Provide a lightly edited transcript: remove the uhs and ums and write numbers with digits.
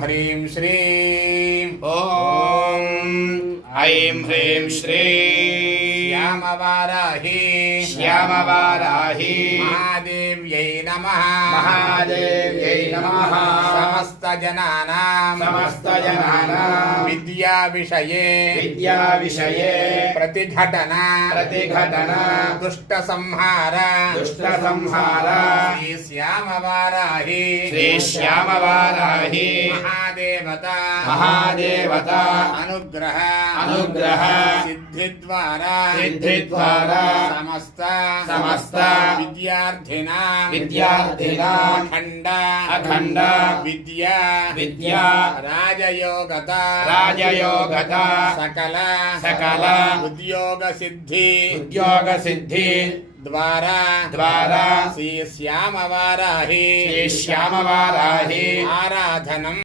ह्रीं श्रीं ॐ ऐं ह्रीं श्रीं श्यामवाराही महादेव्यै नमः समस्तजनानां विद्याविषये प्रतिघटना दुष्टसंहार श्री श्यामवाराही महादेवता अनुग्रह सिद्धिद्वारा समस्त विद्यार्थिनां अखंड विद्या राजयोगता सकल उद्योग सिद्धि द्वारा श्री श्यामवाराही आराधनम्